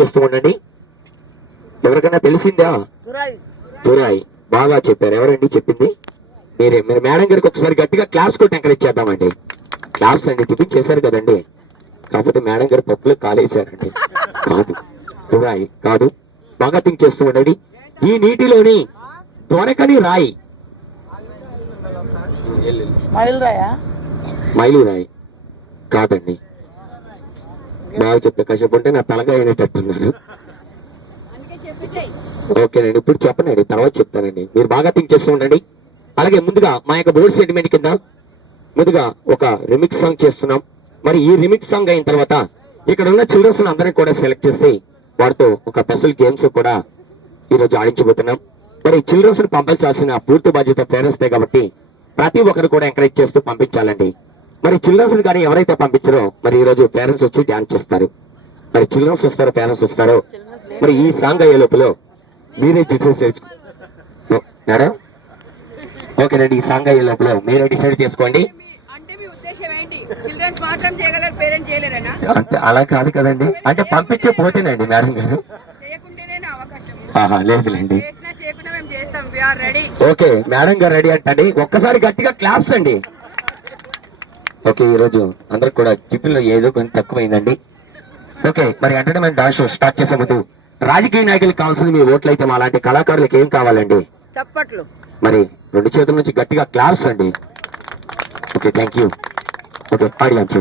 చేస్తూ ఉండండి. ఎవరికైనా తెలిసిందా? తురాయి బాగా చెప్పారు. ఎవరండి చెప్పింది? మీరే. మీరు మేడం గారికి ఒకసారి గట్టిగా క్లాప్స్ కొట్టి ఎంకరేజ్ చేద్దామండి. క్లాప్స్ అండి, టిఫిన్ చేశారు కదండి. కాకపోతే మేడం గారు పప్పులు కాలేశారండి. కాదు, తురాయి కాదు. బాగా థింక్ చేస్తూ ఉండండి. ఈ నీటిలోని దొరకని రాయి మైలు రాయి కాదండి. బాగా చెప్తే కష్టం ఉంటే నా తలగా అయినట్టున్నారు. ఓకేనండి, ఇప్పుడు చెప్పనండి, తర్వాత చెప్తానండి. మీరు బాగా థింక్ చేస్తూ ఉండండి. అలాగే ముందుగా మా యొక్క బోర్డ్ సెంటిమెంట్ కింద ముందుగా ఒక రిమిక్స్ సాంగ్ చేస్తున్నాం. మరి ఈ రిమిక్స్ సాంగ్ అయిన తర్వాత ఇక్కడ ఉన్న చిల్డ్రన్స్ అందరినీ కూడా సెలెక్ట్ చేసి వారితో ఒక స్పెషల్ గేమ్స్ కూడా ఈ రోజు ఆడించబోతున్నాం. మరి చిల్డ్రన్స్ పంపించాల్సిన పూర్తి బాధ్యత పేరెంట్స్ దే కాబట్టి ప్రతి ఒక్కరు కూడా ఎంకరేజ్ చేస్తూ పంపించాలండి. మరి చిల్డ్రన్స్ కానీ ఎవరైతే పంపించారో మరి ఈ రోజు పేరెంట్స్ వచ్చి డాన్స్ చేస్తారు. మరి చిల్డ్రన్స్ వస్తారో పేరెంట్స్ వస్తారో మరి ఈ సాంగ్ అయ్యే లోపల మీరే డిసైడ్ మేడం. ఓకేనండి, ఈ సాంగ్ అయ్యే లోపల మీరే డిసైడ్ చేసుకోండి. అంటే అలా కాదు కదండి, అంటే పంపించే పోతేనండి మేడం గారు. లేదులేండి. ఓకే మేడం గారు రెడీ అంటండి. ఒక్కసారి గట్టిగా క్లాప్స్ అండి. ఓకే, ఈ రోజు అందరికి కూడా టిఫిన్లో ఏదో కొంచెం తక్కువైందండి. ఓకే, మరి ఎంటర్టైన్మెంట్ డాన్స్ స్టార్ట్ చేసే ముందు రాజకీయ నాయకులకు కావాల్సింది మీ ఓట్లు అయితే మా లాంటి కళాకారులకు ఏం కావాలండి? చప్పట్లు. మరి 2 చేతుల నుంచి గట్టిగా క్లాప్స్ అండి. Okay, thank you. Okay, audience.